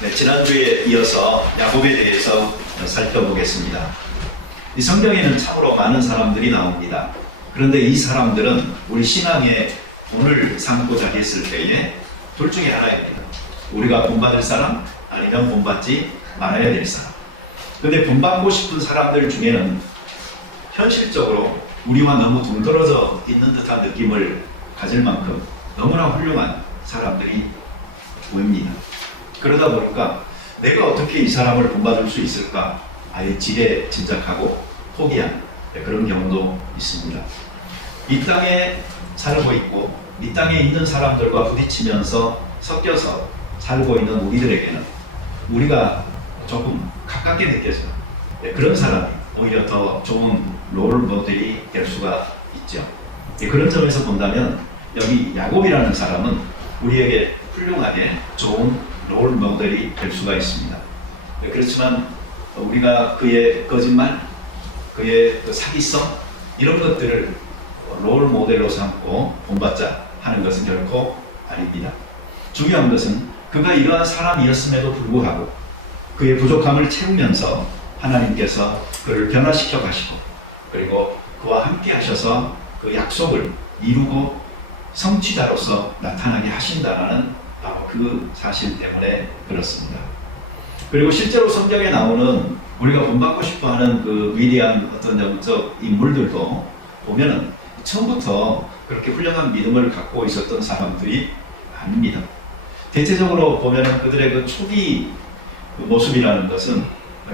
네, 지난주에 이어서 야곱에 대해서 살펴보겠습니다. 이 성경에는 참으로 많은 사람들이 나옵니다. 그런데 이 사람들은 우리 신앙의 본을 삼고자 했을 때에 둘 중에 하나입니다. 우리가 본받을 사람, 아니면 본받지 말아야 될 사람. 그런데 본받고 싶은 사람들 중에는 현실적으로 우리와 너무 동떨어져 있는 듯한 느낌을 가질 만큼 너무나 훌륭한 사람들이 보입니다. 그러다 보니까 내가 어떻게 이 사람을 본받을 수 있을까 아예 지레 짐작하고 포기한 그런 경우도 있습니다. 이 땅에 살고 있고 이 땅에 있는 사람들과 부딪히면서 섞여서 살고 있는 우리들에게는 우리가 조금 가깝게 느껴져요. 그런 사람이 오히려 더 좋은 롤 모델이 될 수가 있죠. 그런 점에서 본다면 여기 야곱이라는 사람은 우리에게 훌륭하게 좋은 롤 모델이 될 수가 있습니다. 그렇지만 우리가 그의 거짓말, 그의 사기성 이런 것들을 롤 모델로 삼고 본받자 하는 것은 결코 아닙니다. 중요한 것은 그가 이러한 사람이었음에도 불구하고 그의 부족함을 채우면서 하나님께서 그를 변화시켜 가시고 그리고 그와 함께 하셔서 그 약속을 이루고 성취자로서 나타나게 하신다는 바로 그 사실 때문에 그렇습니다. 그리고 실제로 성경에 나오는 우리가 본받고 싶어하는 그 위대한 어떤 영적 인물들도 보면은 처음부터 그렇게 훌륭한 믿음을 갖고 있었던 사람들이 아닙니다. 대체적으로 보면은 그들의 그 초기 모습이라는 것은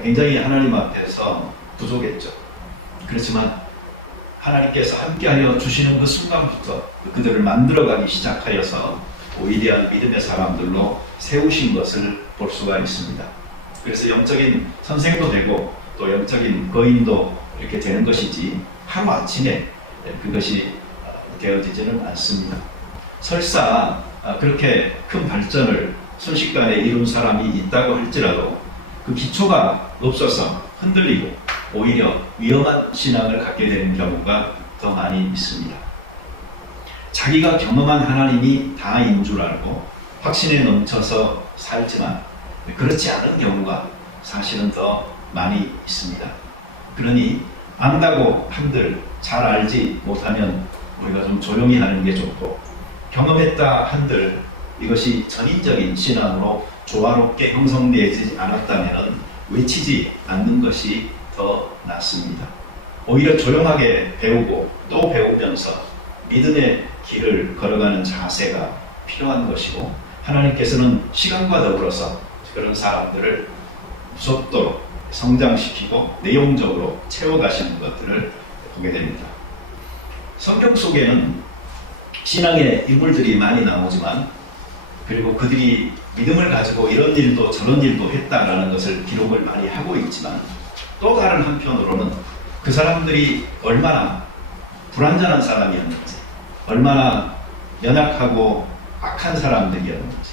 굉장히 하나님 앞에서 부족했죠. 그렇지만 하나님께서 함께하여 주시는 그 순간부터 그들을 만들어가기 시작하여서 위대한 믿음의 사람들로 세우신 것을 볼 수가 있습니다. 그래서 영적인 선생도 되고 또 영적인 거인도 이렇게 되는 것이지 하루아침에 그것이 되어지지는 않습니다. 설사 그렇게 큰 발전을 순식간에 이룬 사람이 있다고 할지라도 그 기초가 없어서 흔들리고 오히려 위험한 신앙을 갖게 되는 경우가 더 많이 있습니다. 자기가 경험한 하나님이 다인 줄 알고 확신에 넘쳐서 살지만 그렇지 않은 경우가 사실은 더 많이 있습니다. 그러니 안다고 한들 잘 알지 못하면 우리가 좀 조용히 하는 게 좋고 경험했다 한들 이것이 전인적인 신앙으로 조화롭게 형성되지 않았다면 외치지 않는 것이 더 낫습니다. 오히려 조용하게 배우고 또 배우면서 믿음의 길을 걸어가는 자세가 필요한 것이고 하나님께서는 시간과 더불어서 그런 사람들을 무섭도록 성장시키고 내용적으로 채워가시는 것들을 보게 됩니다. 성경 속에는 신앙의 인물들이 많이 나오지만 그리고 그들이 믿음을 가지고 이런 일도 저런 일도 했다라는 것을 기록을 많이 하고 있지만 또 다른 한편으로는 그 사람들이 얼마나 불완전한 사람이었는지 얼마나 연약하고 악한 사람들이었는지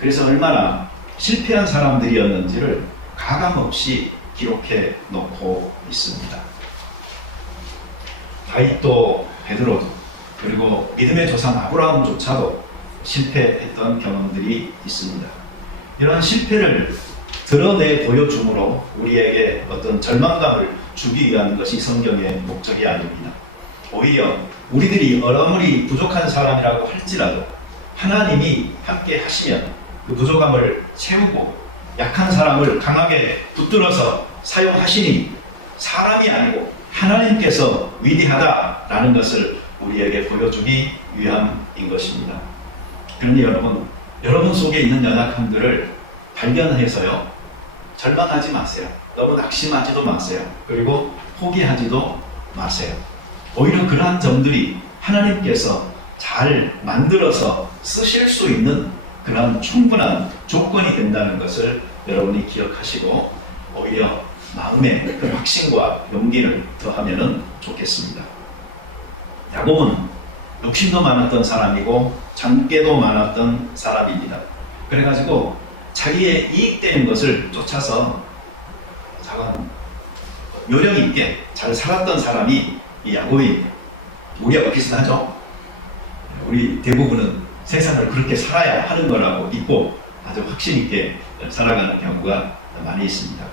그래서 얼마나 실패한 사람들이었는지를 가감없이 기록해 놓고 있습니다. 다윗도 베드로도 그리고 믿음의 조상 아브라함조차도 실패했던 경험들이 있습니다. 이러한 실패를 드러내 보여줌으로 우리에게 어떤 절망감을 주기 위한 것이 성경의 목적이 아닙니다. 오히려 우리들이 아무리 부족한 사람이라고 할지라도 하나님이 함께 하시면 그 부족함을 채우고 약한 사람을 강하게 붙들어서 사용하시니 사람이 아니고 하나님께서 위대하다라는 것을 우리에게 보여주기 위함인 것입니다. 그런데 여러분 속에 있는 연약함들을 발견해서요 절망하지 마세요. 너무 낙심하지도 마세요. 그리고 포기하지도 마세요. 오히려 그러한 점들이 하나님께서 잘 만들어서 쓰실 수 있는 그런 충분한 조건이 된다는 것을 여러분이 기억하시고 오히려 마음에 그 확신과 용기를 더하면 좋겠습니다. 야곱은 욕심도 많았던 사람이고 장깨도 많았던 사람입니다. 그래가지고 자기의 이익되는 것을 쫓아서 요령 있게 잘 살았던 사람이 이 야곱입니다. 우리하고 비슷하죠? 우리 대부분은 세상을 그렇게 살아야 하는 거라고 믿고 아주 확신 있게 살아가는 경우가 많이 있습니다.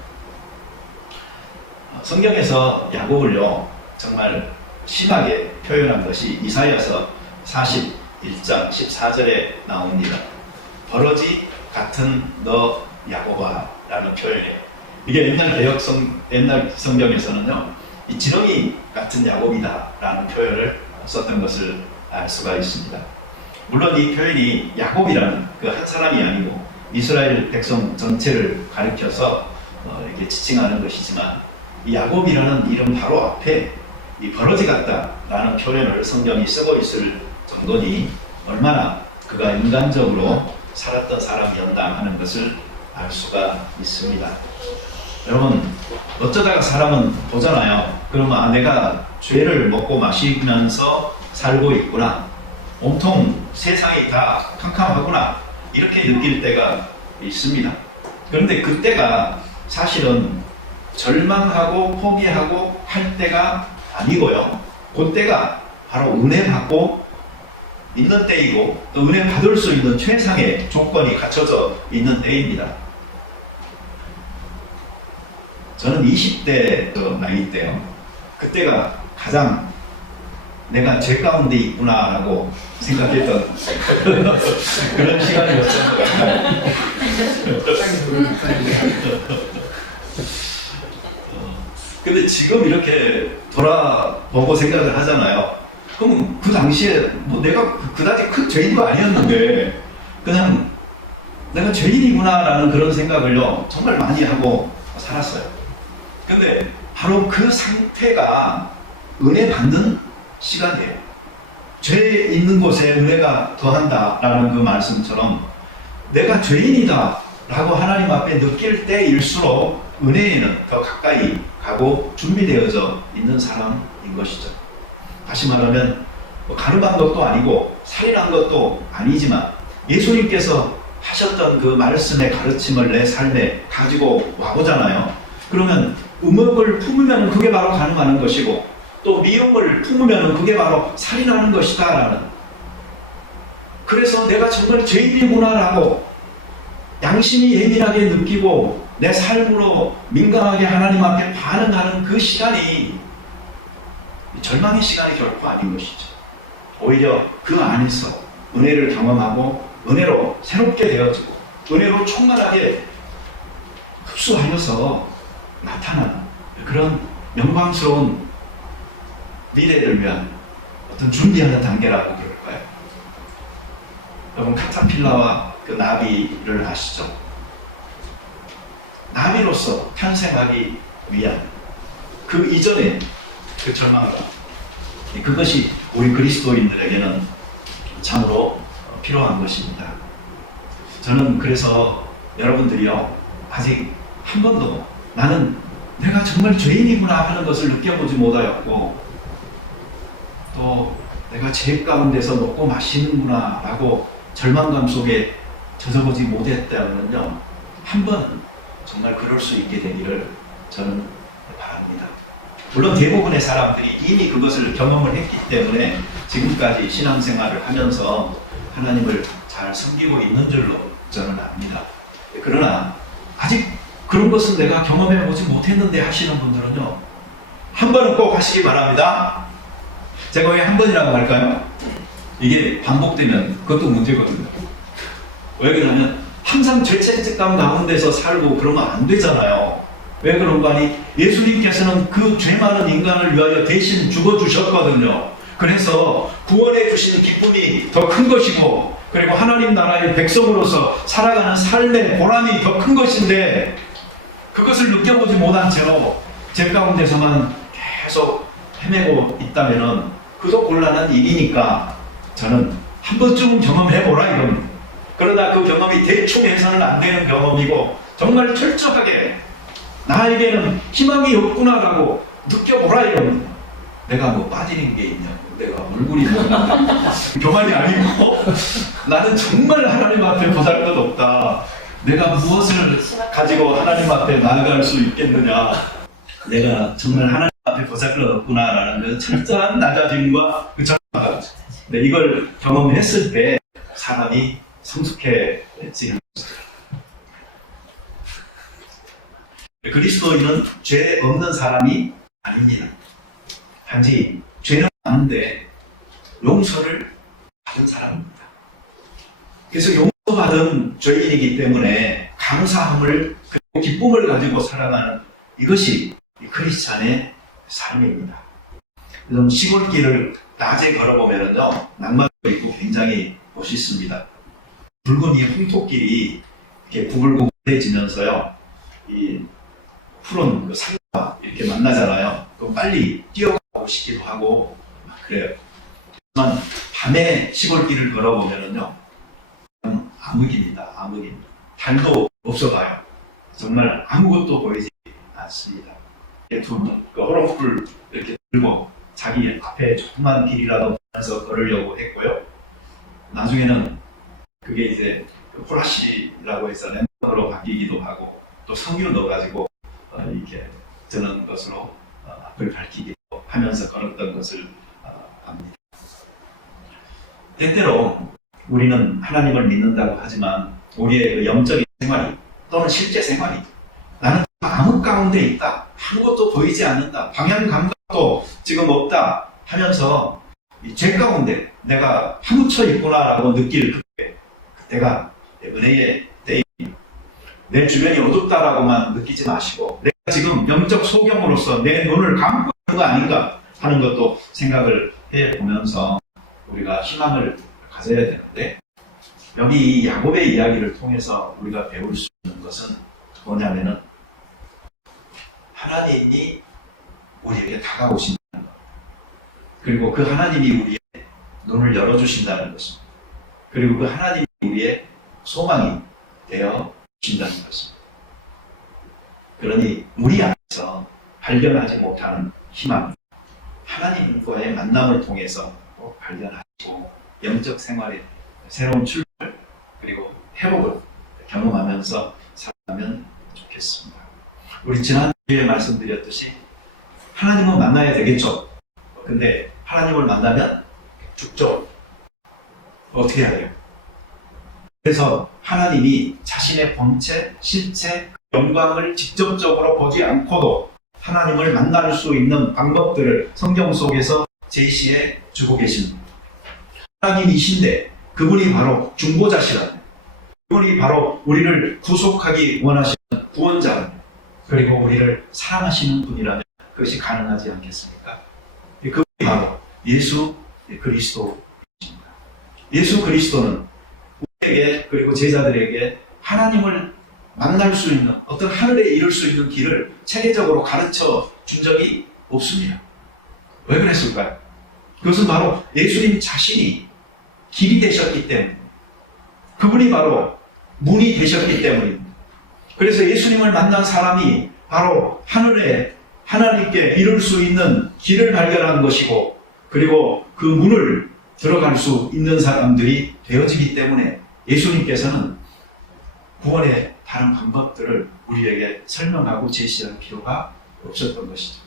성경에서 야곱을요 정말 심하게 표현한 것이 이사야서 41장 14절에 나옵니다. 버러지 같은 너 야곱아 라는 표현이에요. 이게 옛날 성경에서는요 이 지렁이 같은 야곱이다 라는 표현을 썼던 것을 알 수가 있습니다. 물론 이 표현이 야곱이라는 그 한 사람이 아니고 이스라엘 백성 전체를 가리켜서 이렇게 지칭하는 것이지만 이 야곱이라는 이름 바로 앞에 이 버러지 같다라는 표현을 성경이 쓰고 있을 정도니 얼마나 그가 인간적으로 살았던 사람이었나 하는 것을 알 수가 있습니다. 여러분 어쩌다가 사람은 보잖아요. 그러면 내가 죄를 먹고 마시면서 살고 있구나, 온통 세상이 다 캄캄하구나 이렇게 느낄 때가 있습니다. 그런데 그때가 사실은 절망하고 포기하고 할 때가 아니고요. 그때가 바로 은혜 받고 있는 때이고 또 은혜 받을 수 있는 최상의 조건이 갖춰져 있는 때입니다. 저는 20대 나이 때요. 그때가 가장 내가 죄 가운데 있구나라고 생각했던 그런 시간이었던 것 같아요. 근데 지금 이렇게 돌아보고 생각을 하잖아요. 그럼 그 당시에 뭐 내가 그다지 큰 죄인도 아니었는데 그냥 내가 죄인이구나라는 그런 생각을요 정말 많이 하고 살았어요. 근데 바로 그 상태가 은혜 받는 시간이에요. 죄 있는 곳에 은혜가 더한다라는 그 말씀처럼 내가 죄인이다 라고 하나님 앞에 느낄 때일수록 은혜에는 더 가까이 가고 준비되어져 있는 사람인 것이죠. 다시 말하면 가늠한 것도 아니고 살인한 것도 아니지만 예수님께서 하셨던 그 말씀의 가르침을 내 삶에 가지고 와보잖아요. 그러면 음욕을 품으면 그게 바로 가늠하는 것이고 또 미움을 품으면 그게 바로 살인하는 것이다 라는, 그래서 내가 정말 죄인이구나 라고 양심이 예민하게 느끼고 내 삶으로 민감하게 하나님 앞에 반응하는 그 시간이 절망의 시간이 결코 아닌 것이죠. 오히려 그 안에서 은혜를 경험하고 은혜로 새롭게 되어지고 은혜로 충만하게 흡수하여서 나타나는 그런 영광스러운 미래를 위한 어떤 준비하는 단계라고 그럴까요? 여러분 카타필라와 그 나비를 아시죠? 나비로서 탄생하기 위한 그 이전에 그 절망감, 그것이 우리 그리스도인들에게는 참으로 필요한 것입니다. 저는 그래서 여러분들이요 아직 한 번도 나는 내가 정말 죄인이구나 하는 것을 느껴보지 못하였고 또 내가 죄 가운데서 먹고 마시는구나 라고 절망감 속에 젖어보지 못했다면요 한번 정말 그럴 수 있게 되기를 저는 바랍니다. 물론 대부분의 사람들이 이미 그것을 경험을 했기 때문에 지금까지 신앙생활을 하면서 하나님을 잘 섬기고 있는 줄로 저는 압니다. 그러나 아직 그런 것은 내가 경험해보지 못했는데 하시는 분들은요 한 번은 꼭 하시기 바랍니다. 제가 왜 한 번이라고 할까요? 이게 반복되면 그것도 문제거든요. 왜 그러냐면 항상 죄책감 가운데서 살고 그러면 안 되잖아요. 왜 그런가 하니 예수님께서는 그 죄 많은 인간을 위하여 대신 죽어주셨거든요. 그래서 구원해 주시는 기쁨이 더 큰 것이고 그리고 하나님 나라의 백성으로서 살아가는 삶의 보람이 더 큰 것인데 그것을 느껴보지 못한 채로 죄 가운데서만 계속 헤매고 있다면 그도 곤란한 일이니까 저는 한 번쯤은 경험해보라 이겁니다. 그러나 그 경험이 대충 해서는 안 되는 경험이고 정말 철저하게 나에게는 희망이 없구나라고 느껴보라 이겁니다. 내가 뭐 빠지는 게 있냐고, 내가 얼굴이 뭐냐 교만이 아니고 나는 정말 하나님 앞에 보잘것 없다. 내가 무엇을 가지고 하나님 앞에 나아갈 수 있겠느냐, 내가 정말 하나님 앞에 보잘것 없구나라는 그 철저한 낮아짐과 그 절망감, 이걸 경험했을 때 사람이 성숙해지는 것이죠. 그리스도인은 죄 없는 사람이 아닙니다. 단지 죄는 많은데 용서를 받은 사람입니다. 그래서 용서받은 죄인이기 때문에 감사함을 그리고 기쁨을 가지고 살아가는 이것이 크리스찬의 삶입니다. 좀 시골길을 낮에 걸어보면요, 낭만도 있고 굉장히 멋있습니다. 붉은 이 홍토길이 이렇게 구불구불해지면서요, 이 푸른 그 산과 이렇게 만나잖아요. 그럼 빨리 뛰어가고 싶기도 하고 그래요. 하지만 밤에 시골길을 걸어보면요, 암흑입니다. 암흑입니다. 달도 없어봐요. 정말 아무것도 보이지 않습니다. 그 호롱불 이렇게 들고 자기 앞에 조그만 길이라도 보면서 걸으려고 했고요. 나중에는 그게 이제 플라시라고 해서 랜턴으로 바뀌기도 하고 또 성류 넣어가지고 이렇게 드는 것으로 앞을 밝히기도 하면서 걸었던 것을 압니다. 때때로 우리는 하나님을 믿는다고 하지만 우리의 그 영적인 생활이 또는 실제 생활이 나는 암흑 가운데 있다, 아무것도 보이지 않는다, 방향 감각도 지금 없다 하면서 이 죄 가운데 내가 파묻혀 있구나라고 느낄 그때가 은혜의 때입니다. 내 주변이 어둡다라고만 느끼지 마시고 내가 지금 영적 소경으로서 내 눈을 감고 있는 거 아닌가 하는 것도 생각을 해보면서 우리가 희망을 가져야 되는데, 여기 이 야곱의 이야기를 통해서 우리가 배울 수 있는 것은 뭐냐면은 하나님이 우리에게 다가오신다는 것, 그리고 그 하나님이 우리의 눈을 열어주신다는 것입니다. 그리고 그 하나님이 우리의 소망이 되어 주신다는 것입니다. 그러니 우리 안에서 발견하지 못하는 희망, 하나님과의 만남을 통해서 꼭 발견하시고 영적 생활에 새로운 출발 그리고 회복을 경험하면서 살아가면 좋겠습니다. 우리 지난주에 말씀드렸듯이 하나님은 만나야 되겠죠. 근데 하나님을 만나면 죽죠. 어떻게 해야 돼요? 그래서 하나님이 자신의 본체, 실체, 영광을 직접적으로 보지 않고도 하나님을 만날 수 있는 방법들을 성경 속에서 제시해 주고 계십니다. 하나님이신데 그분이 바로 중보자시라는, 그분이 바로 우리를 구속하기 원하시는 구원자, 그리고 우리를 사랑하시는 분이라면 그것이 가능하지 않겠습니까? 그분이 바로 예수 그리스도입니다. 예수 그리스도는 우리에게 그리고 제자들에게 하나님을 만날 수 있는 어떤 하늘에 이룰 수 있는 길을 체계적으로 가르쳐 준 적이 없습니다. 왜 그랬을까요? 그것은 바로 예수님 자신이 길이 되셨기 때문에, 그분이 바로 문이 되셨기 때문입니다. 그래서 예수님을 만난 사람이 바로 하늘에 하나님께 이룰 수 있는 길을 발견한 것이고, 그리고 그 문을 들어갈 수 있는 사람들이 되어지기 때문에 예수님께서는 구원의 다른 방법들을 우리에게 설명하고 제시할 필요가 없었던 것이죠.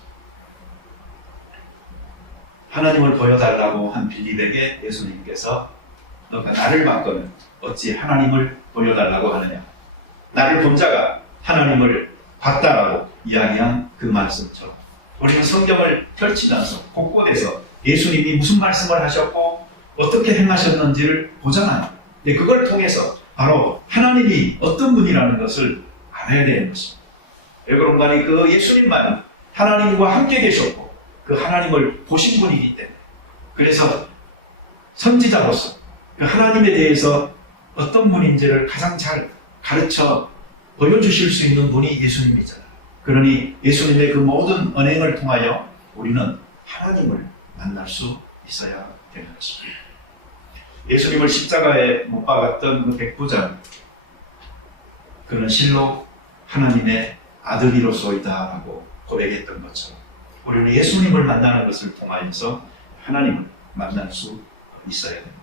하나님을 보여달라고 한 빌립에게 예수님께서 너가 나를 봤거든 어찌 하나님을 보여달라고 하느냐, 나를 본 자가 하나님을 봤다라고 이야기한 그 말씀처럼 우리는 성경을 펼치면서 곳곳에서 예수님이 무슨 말씀을 하셨고 어떻게 행하셨는지를 보잖아요. 그걸 통해서 바로 하나님이 어떤 분이라는 것을 알아야 되는 것입니다. 왜 그런가 하니 그 예수님만 하나님과 함께 계셨고 그 하나님을 보신 분이기 때문에, 그래서 선지자로서 그 하나님에 대해서 어떤 분인지를 가장 잘 가르쳐 보여주실 수 있는 분이 예수님이잖아요. 그러니 예수님의 그 모든 언행을 통하여 우리는 하나님을 만날 수 있어야 되는 것입니다. 예수님을 십자가에 못 박았던 그 백부장, 그는 실로 하나님의 아들이로소이다라고 고백했던 것처럼 우리는 예수님을 만나는 것을 통하여서 하나님을 만날 수 있어야 됩니다.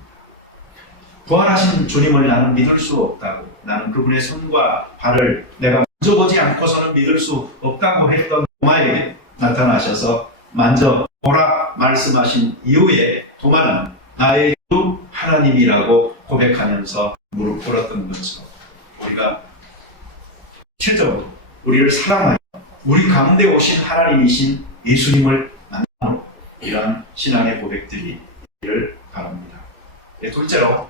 부활하신 주님을 나는 믿을 수 없다고, 나는 그분의 손과 발을 내가 만져보지 않고서는 믿을 수 없다고 했던 도마에게 나타나셔서 만져보라 말씀하신 이후에 도마는 나의 주 하나님이라고 고백하면서 무릎 꿇었던 것처럼 우리가 실제로 우리를 사랑하여 우리 가운데 오신 하나님이신 예수님을 만남으로 이러한 신앙의 고백들이 있기를 바랍니다. 둘째로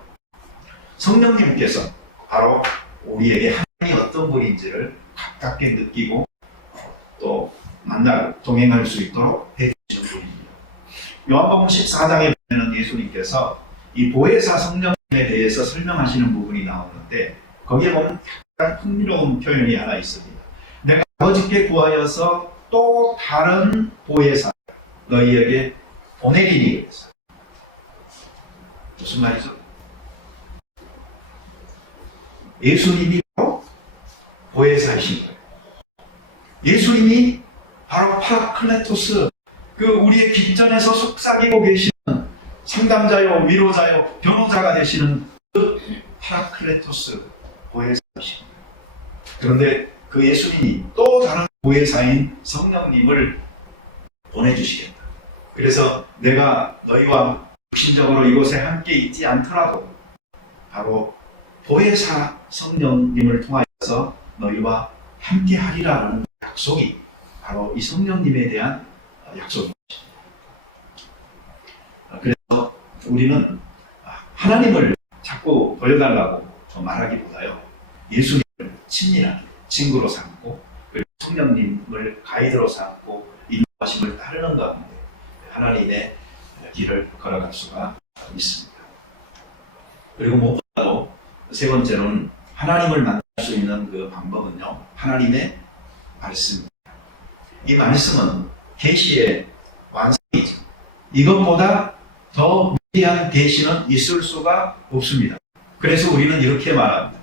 성령님께서 바로 우리에게 하나님이 어떤 분인지를 가깝게 느끼고 또 만나고 동행할 수 있도록 해주시는 분입니다. 요한복음 14장에 보면 예수님께서 이 보혜사 성령님에 대해서 설명하시는 부분이 나오는데 거기에 보면 약간 흥미로운 표현이 하나 있습니다. 내가 아버지께 구하여서 또 다른 보혜사 너희에게 보내리니 그랬어요. 무슨 말이죠? 예수님이 바로 보혜사이신 거예요. 예수님이 바로 파라클레토스, 그 우리의 뒷전에서 속삭이고 계시는 상담자요, 위로자요, 변호자가 되시는 그 파라클레토스 보혜사이신 거예요. 그런데 그 예수님이 또 다른 보혜사인 성령님을 보내주시겠다. 그래서 내가 너희와 육신적으로 이곳에 함께 있지 않더라도 바로 보혜사 성령님을 통하여서 너희와 함께 하리라는 약속이 바로 이 성령님에 대한 약속입니다. 그래서 우리는 하나님을 자꾸 보여달라고 말하기보다요, 예수님을 친밀한 친구로 삼고 그리고 성령님을 가이드로 삼고 인도하심을 따르는 가운데 하나님의 길을 걸어갈 수가 있습니다. 그리고 무엇보다도 세 번째로는 하나님을 만날 수 있는 그 방법은요, 하나님의 말씀입니다. 이 말씀은 계시의 완성이죠. 이것보다 더 위대한 계시는 있을 수가 없습니다. 그래서 우리는 이렇게 말합니다.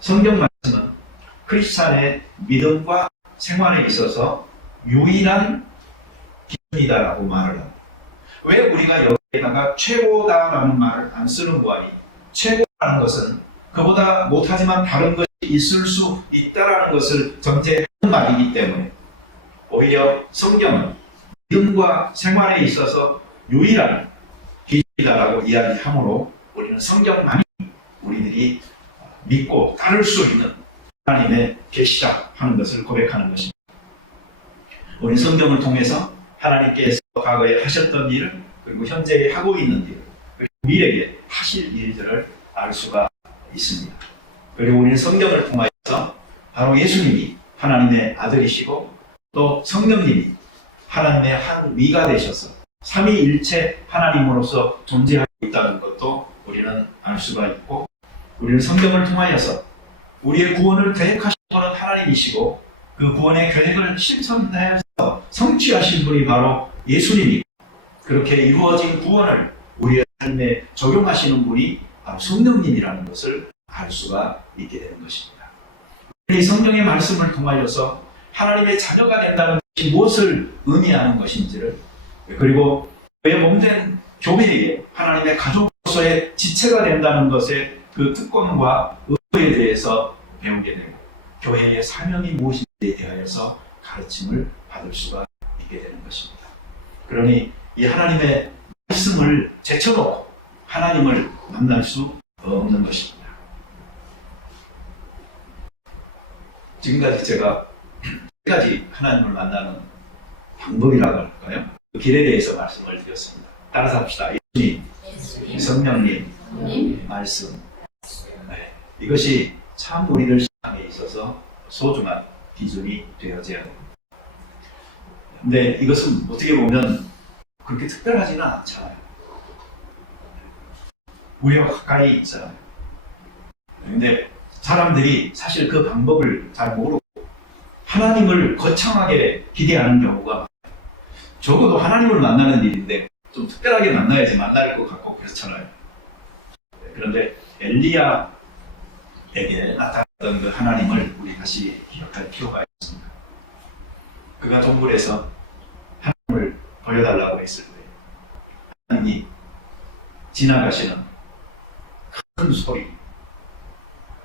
성경 말씀은 크리스찬의 믿음과 생활에 있어서 유일한 기준이다라고 말을 합니다. 왜 우리가 여기에다가 최고다라는 말을 안 쓰는 거아니? 최고라는 것은 그보다 못하지만 다른 것이 있을 수 있다라는 것을 전제하는 말이기 때문에 오히려 성경은 믿음과 생활에 있어서 유일한 기준이다라고 이야기하므로 우리는 성경만이 우리들이 믿고 따를 수 있는 하나님의 계시다 하는 것을 고백하는 것입니다. 우리 성경을 통해서 하나님께서 과거에 하셨던 일을 그리고 현재 하고 있는 일을 그리고 미래에 하실 일들을 알 수가 있습니다. 그리고 우리는 성경을 통해서 바로 예수님이 하나님의 아들이시고 또 성령님이 하나님의 한 위가 되셔서 삼위일체 하나님으로서 존재하고 있다는 것도 우리는 알 수가 있고, 우리는 성경을 통하여서 우리의 구원을 계획하시는 하나님이시고 그 구원의 계획을 실천해서 성취하신 분이 바로 예수님이고, 그렇게 이루어진 구원을 우리의 삶에 적용하시는 분이 바로 성령님이라는 것을 알 수가 있게 되는 것입니다. 이 성령의 말씀을 통하여서 하나님의 자녀가 된다는 것이 무엇을 의미하는 것인지를, 그리고 그의 몸된 교회에 하나님의 가족으로서의 지체가 된다는 것의 그 특권과 의무에 대해서 배우게 되고, 교회의 사명이 무엇인지에 대하여서 가르침을 받을 수가 있게 되는 것입니다. 그러니 이 하나님의 말씀을 제쳐놓고 하나님을 만날 수 없는 것입니다. 지금까지 제가 세 가지 하나님을 만나는 방법이라고 할까요? 그 길에 대해서 말씀을 드렸습니다. 따라서 합시다. 예수님, 성령님, 말씀. 네. 이것이 참 우리들 신앙에 있어서 소중한 기준이 되어져야 됩니다. 근데 이것은 어떻게 보면 그렇게 특별하지는 않잖아요. 우리와 가까이 있잖아요. 근데 사람들이 사실 그 방법을 잘 모르고 하나님을 거창하게 기대하는 경우가 많아요. 적어도 하나님을 만나는 일인데 좀 특별하게 만나야지 만날 것 같고 그렇잖아요. 그런데 엘리야에게 나타났던 그 하나님을 우리 다시 기억할 필요가 있습니다. 그가 동굴에서 하나님을 보여달라고 했을 때 하나님이 지나가시는 큰 소리,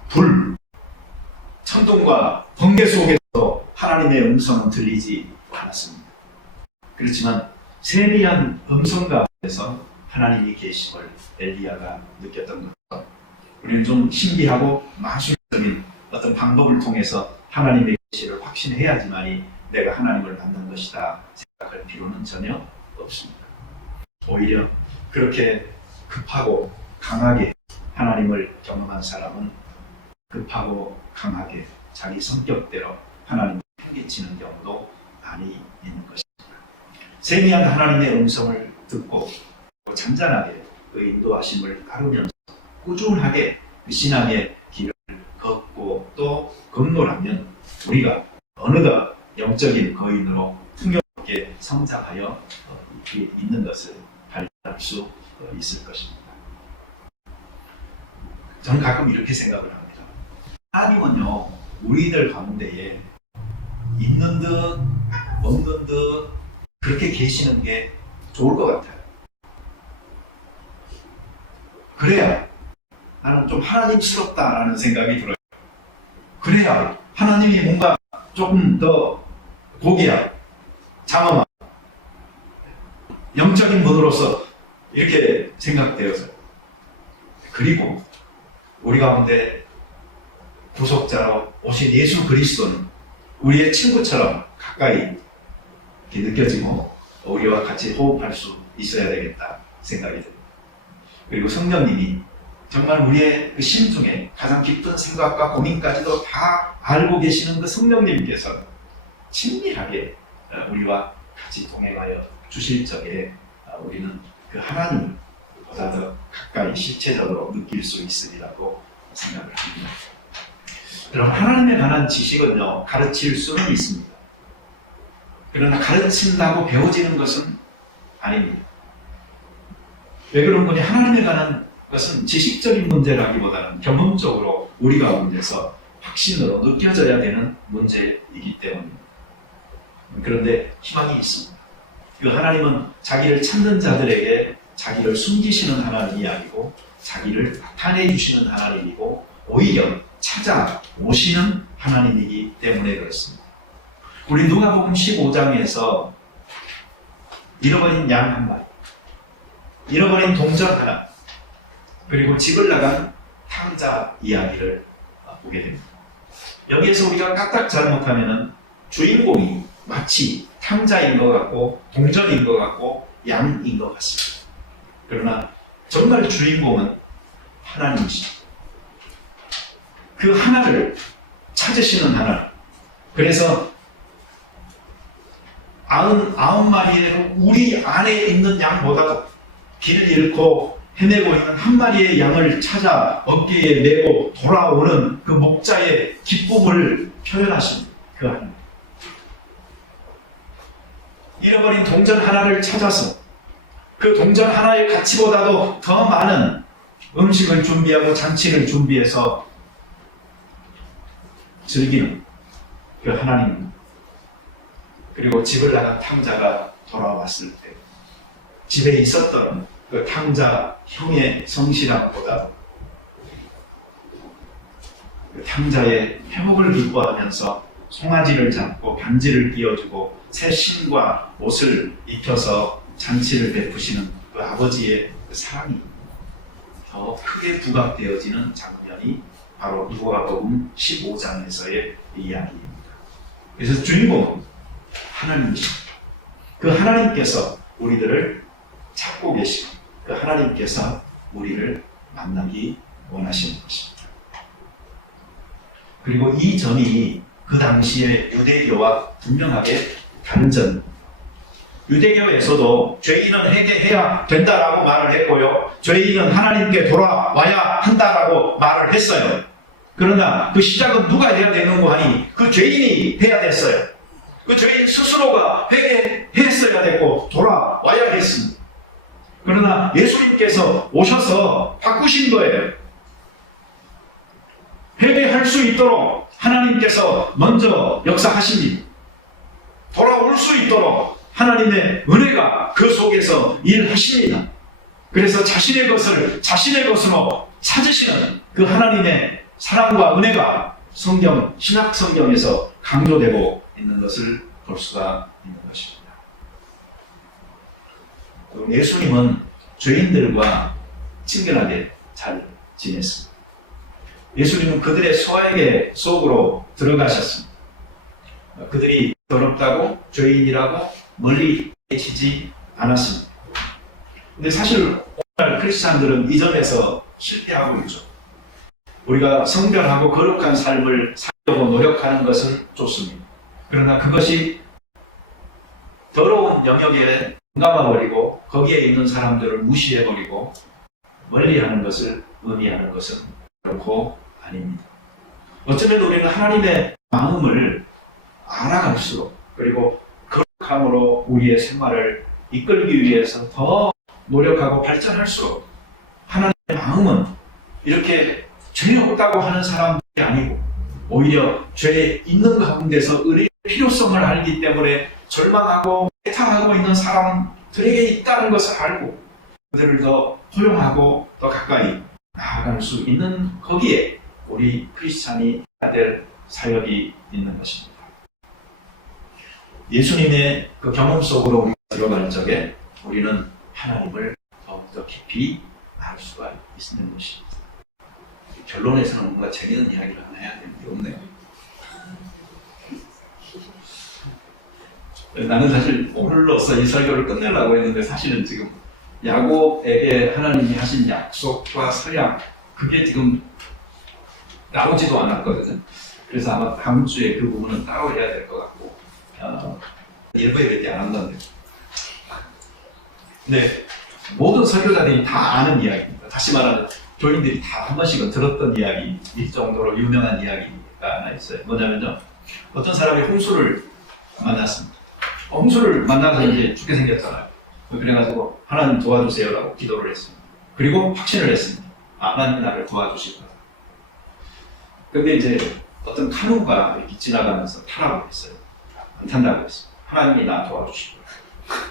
불, 천둥과 번개 속에서 하나님의 음성은 들리지 않았습니다. 그렇지만 세미한 음성 가운데서 하나님이 계심을 엘리야가 느꼈던 것. 우리는 좀 신비하고 마술적인 어떤 방법을 통해서 하나님의 계시를 확신해야지만이 내가 하나님을 만난 것이다 생각할 필요는 전혀 없습니다. 오히려 그렇게 급하고 강하게 하나님을 경험한 사람은 급하고 강하게 자기 성격대로 하나님을 행기치는 경우도 많이 있는 것입니다. 세미한 하나님의 음성을 듣고 잔잔하게 그 인도하심을 따르면서 꾸준하게 그 신앙의 길을 걷고 또 건너라면 우리가 어느가 영적인 거인으로 풍요롭게 성장하여 있는 것을 발견할 수 있을 것입니다. 저는 가끔 이렇게 생각을 합니다. 하나님은요, 우리들 가운데에 있는 듯 없는 듯 그렇게 계시는 게 좋을 것 같아요. 그래야 나는 좀 하나님스럽다라는 생각이 들어요. 그래야 하나님이 뭔가 조금 더 고개야, 장엄한 영적인 분으로서 이렇게 생각되어서, 그리고 우리 가운데 구속자로 오신 예수 그리스도는 우리의 친구처럼 가까이 이렇게 느껴지고 우리와 같이 호흡할 수 있어야 되겠다 생각이 듭니다. 그리고 성령님이 정말 우리의 그 심중에 가장 깊은 생각과 고민까지도 다 알고 계시는 그 성령님께서 친밀하게 우리와 같이 동행하여 주실 적에 우리는 그 하나님을 보다 더 가까이 실체적으로 느낄 수 있으리라고 생각을 합니다. 그럼 하나님에 관한 지식은요, 가르칠 수는 있습니다. 그러나 가르친다고 배워지는 것은 아닙니다. 왜 그런 거냐? 하나님에 관한 것은 지식적인 문제라기보다는 경험적으로 우리 가운데서 확신으로 느껴져야 되는 문제이기 때문입니다. 그런데 희망이 있습니다. 그 하나님은 자기를 찾는 자들에게 자기를 숨기시는 하나님이 아니고 자기를 나타내 주시는 하나님이고 오히려 찾아오시는 하나님이기 때문에 그렇습니다. 우리 누가복음 15장에서 잃어버린 양 한 마리, 잃어버린 동전 하나, 그리고 집을 나간 탕자 이야기를 보게 됩니다. 여기에서 우리가 까딱 잘못하면 주인공이 마치 탕자인 것 같고 동전인 것 같고 양인 것 같습니다. 그러나 정말 주인공은 하나님이시죠. 그 하나를 찾으시는 하나. 그래서 99마리의 우리 안에 있는 양보다도 길을 잃고 헤매고 있는 한 마리의 양을 찾아 어깨에 메고 돌아오는 그 목자의 기쁨을 표현하신 그 하나님. 잃어버린 동전 하나를 찾아서 그 동전 하나의 가치보다도 더 많은 음식을 준비하고 잔치를 준비해서 즐기는 그 하나님. 그리고 집을 나간 탕자가 돌아왔을 때 집에 있었던 그 탕자 형의 성실함보다 그 탕자의 회복을 기뻐하면서 송아지를 잡고 반지를 끼워주고 새 신과 옷을 입혀서 잔치를 베푸시는 그 아버지의 그 사랑이 더 크게 부각되어지는 장면이 바로 누가복음 15장에서의 이야기입니다. 그래서 주인공은 하나님이십니다. 그 하나님께서 우리들을 찾고 계시고 그 하나님께서 우리를 만나기 원하시는 것입니다. 그리고 이 점이 그 당시의 유대교와 분명하게 다른 점. 유대교에서도 죄인은 회개해야 된다라고 말을 했고요. 죄인은 하나님께 돌아와야 한다라고 말을 했어요. 그러나 그 시작은 누가 해야 되는 거 하니 그 죄인이 해야 됐어요. 그 죄인 스스로가 회개했어야 됐고 돌아와야 했습니다. 그러나 예수님께서 오셔서 바꾸신 거예요. 회개할 수 있도록 하나님께서 먼저 역사하십니다. 돌아올 수 있도록 하나님의 은혜가 그 속에서 일하십니다. 그래서 자신의 것을 자신의 것으로 찾으시는 그 하나님의 사랑과 은혜가 성경, 신약 성경에서 강조되고 있는 것을 볼 수가 있는 것입니다. 예수님은 죄인들과 친근하게 잘 지냈습니다. 예수님은 그들의 소외계 속으로 들어가셨습니다. 그들이 더럽다고 죄인이라고 멀리 계시지 않았습니다. 근데 사실 오늘 크리스찬들은 이 점에서 실패하고 있죠. 우리가 성별하고 거룩한 삶을 살려고 노력하는 것은 좋습니다. 그러나 그것이 더러운 영역에 감아버리고 거기에 있는 사람들을 무시해버리고 멀리하는 것을 의미하는 것은 결코 아닙니다. 어쩌면 우리는 하나님의 마음을 알아갈수록 그리고 거룩함으로 우리의 생활을 이끌기 위해서 더 노력하고 발전할수록 하나님의 마음은 이렇게 죄 없다고 하는 사람들이 아니고 오히려 죄 있는 가운데서 의리의 필요성을 알기 때문에 절망하고 애타하고 있는 사람들에게 있다는 것을 알고 그들을 더 포용하고 더 가까이 나아갈 수 있는 거기에 우리 크리스찬이 해야 될 사역이 있는 것입니다. 예수님의 그 경험 속으로 우리가 들어갈 적에 우리는 하나님을 더욱더 깊이 알 수가 있는 것입니다. 결론에서는 뭔가 재미있는 이야기를 하나 해야 되는 게 없네요. 나는 사실 오늘로써 이 설교를 끝내려고 했는데 사실은 지금 야곱에게 하나님이 하신 약속과 서약 그게 지금 나오지도 않았거든요. 그래서 아마 다음 주에 그 부분은 따로 해야 될 것 같고 일부에 이렇게 안 한다는데 네, 모든 설교자들이 다 아는 이야기입니다. 다시 말하면 교인들이 다 한 번씩은 들었던 이야기일 정도로 유명한 이야기가 하나 있어요. 뭐냐면요, 어떤 사람이 홍수를 만났습니다. 홍수를 만나서 이제 죽게 생겼잖아요. 그래가지고 하나님 도와주세요라고 기도를 했습니다. 그리고 확신을 했습니다. 하나님이 나를 도와주실 거다. 근데 이제 어떤 카누가 이렇게 지나가면서 타라고 했어요. 안 탄다고 했어요. 하나님이 나 도와주실 거다.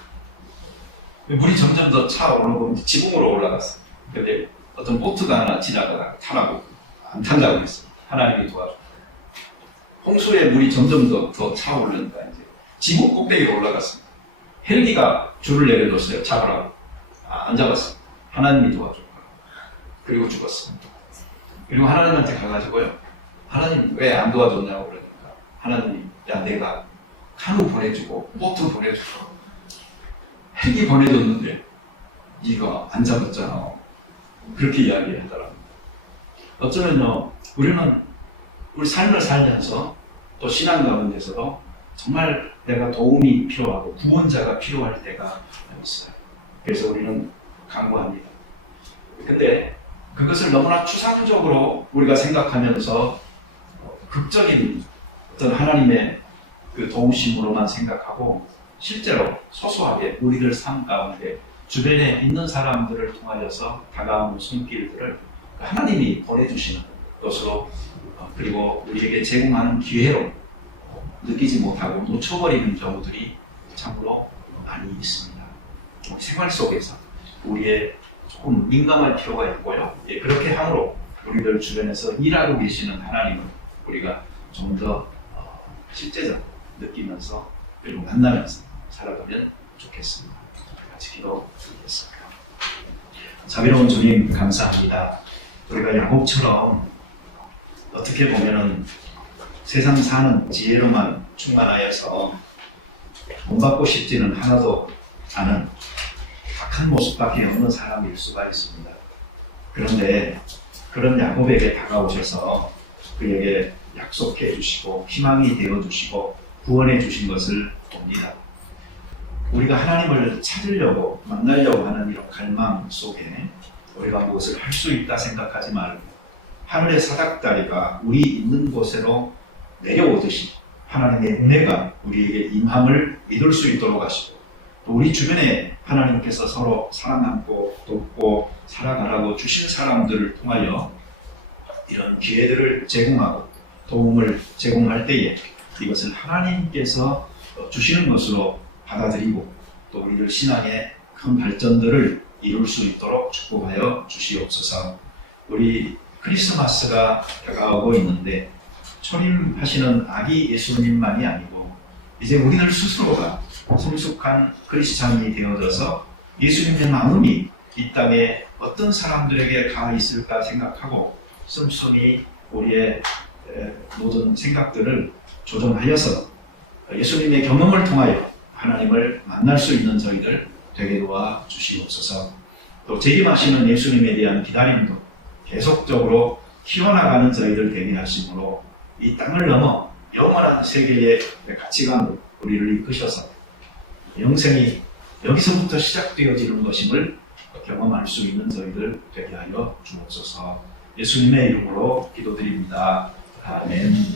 물이 점점 더 차오르고 지붕으로 올라갔어요. 근데 어떤 보트가 하나 지나가다가 타라고 안 탄다고 했어요. 하나님이 도와주실 거다. 홍수에 물이 점점 더 차오르니까 이제 지붕 꼭대기로 올라갔습니다. 헬기가 줄을 내려줬어요. 잡으라고. 안 잡았습니다. 하나님이 도와줄 거다. 그리고 죽었습니다. 그리고 하나님한테 가가지고요, 하나님 왜 안 도와줬냐고 그러니까 하나님이 야 내가 카누 보내주고 보트 보내주고 헬기 보내줬는데 네가 안 잡았잖아. 그렇게 이야기하더라고요. 어쩌면요, 우리는 우리 삶을 살면서 또 신앙 가운데서도 정말 내가 도움이 필요하고 구원자가 필요할 때가 있어요. 그래서 우리는 간구합니다. 근데 그것을 너무나 추상적으로 우리가 생각하면서 극적인 어떤 하나님의 그 도우심으로만 생각하고 실제로 소소하게 우리들 삶 가운데 주변에 있는 사람들을 통하여서 다가오는 손길들을 하나님이 보내주시는 것으로 그리고 우리에게 제공하는 기회로 느끼지 못하고 놓쳐버리는 경우들이 참으로 많이 있습니다. 우리 생활 속에서 우리의 조금 민감할 필요가 있고요. 예, 그렇게 함으로 우리들 주변에서 일하고 계시는 하나님을 우리가 좀 더 실제적으로 느끼면서 그리고 만나면서 살아가면 좋겠습니다. 같이 기도드리겠습니다. 자비로운 주님 감사합니다. 우리가 야곱처럼 어떻게 보면은 세상 사는 지혜로만 충만하여서 본받고 싶지는 하나도 않은 악한 모습밖에 없는 사람일 수가 있습니다. 그런데 그런 야곱에게 다가오셔서 그에게 약속해 주시고 희망이 되어 주시고 구원해 주신 것을 봅니다. 우리가 하나님을 찾으려고 만나려고 하는 이런 갈망 속에 우리가 무엇을 할 수 있다 생각하지 말고 하늘의 사닥다리가 우리 있는 곳으로 내려오듯이 하나님의 은혜가 우리에게 임함을 믿을 수 있도록 하시고 또 우리 주변에 하나님께서 서로 사랑하고 돕고 살아가라고 주신 사람들을 통하여 이런 기회들을 제공하고 도움을 제공할 때에 이것을 하나님께서 주시는 것으로 받아들이고 또 우리들 신앙의 큰 발전들을 이룰 수 있도록 축복하여 주시옵소서. 우리 크리스마스가 다가오고 있는데 초림하시는 아기 예수님만이 아니고 이제 우리들 스스로가 성숙한 크리스찬이 되어져서 예수님의 마음이 이 땅에 어떤 사람들에게 가 있을까 생각하고 씀씀이 우리의 모든 생각들을 조정하여서 예수님의 경험을 통하여 하나님을 만날 수 있는 저희들 되게 도와 주시옵소서. 또 재림하시는 예수님에 대한 기다림도 계속적으로 키워나가는 저희들 되게 하심으로 이 땅을 넘어 영원한 세계의 가치관으로 우리를 이끄셔서 영생이 여기서부터 시작되어지는 것임을 경험할 수 있는 저희들 되게 하여 주옵소서. 예수님의 이름으로 기도드립니다. 아멘.